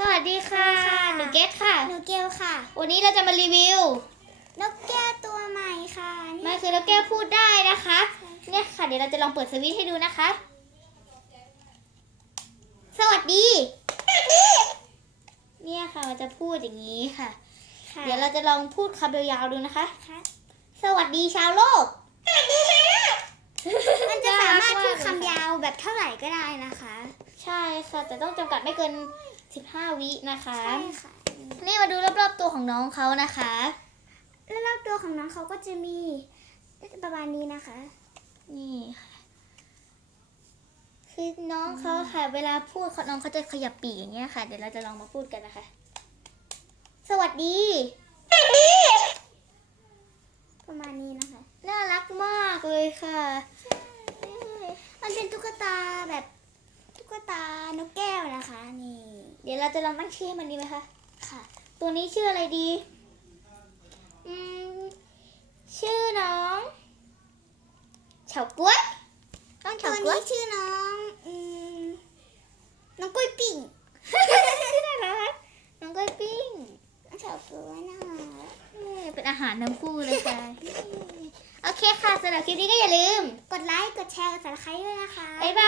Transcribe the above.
สวัสดีค่ะค่ะ หนูเกตค่ะ หนูเกลค่ะ วันนี้เราจะมารีวิวนกแก้วตัวใหม่ค่ะมันคือแล้วแก้วพูดได้นะคะ เนี่ยค่ะ เดี๋ยวเราจะลองเปิดสวิตช์ให้ดูนะคะ สวัสดี เนี่ยค่ะมันจะพูดอย่างนี้ค่ะค่ะเดี๋ยวเราจะลองพูดคำยาวๆดูนะคะค่ะสวัสดีชาวโลก มันจะสามารถพูดยากมากเลยคำยาวแบบเท่าไหร่ก็ได้นะคะใช่ ค่ะ แต่ต้องจำกัดไม่เกิน 15 วินะคะ ใช่ค่ะ นี่มาดูรอบๆตัวของน้องเขานะคะ แล้วรอบตัวของน้องเขาก็จะมีประมาณนี้นะคะ นี่ค่ะคือน้องเขาค่ะ เวลาพูดเขาน้องเขาจะขยับปีกอย่างเงี้ยค่ะ เดี๋ยวเราจะลองมาพูดกันนะคะ สวัสดี ประมาณนี้นะคะ น่ารักมากเลยค่ะ มันเป็นตุ๊กตาแบบตุ๊กตานกแก้วนะคะ นี่ เดี๋ยวเราจะลองตั้งชื่อให้มันดีไหมคะ ค่ะ ตัวนี้ชื่ออะไรดี อืม ชื่อน้องเฉาก๊วย ต้องตัเฉาวก๊วนี้ยชื่อน้อง อืม น้องกล้วยปิ่งน่ารักน้องกล้วยปิ้งน้องเฉาก๊วยนะคะนี่เป็นอาหารทั้งคู่เลยค่ะ โอเคค่ะสำหรับคลิปนี้ก็อย่าลืม กดไลค์ กดแชร์กด subscribe ด้วยนะคะ บ๊ายบาย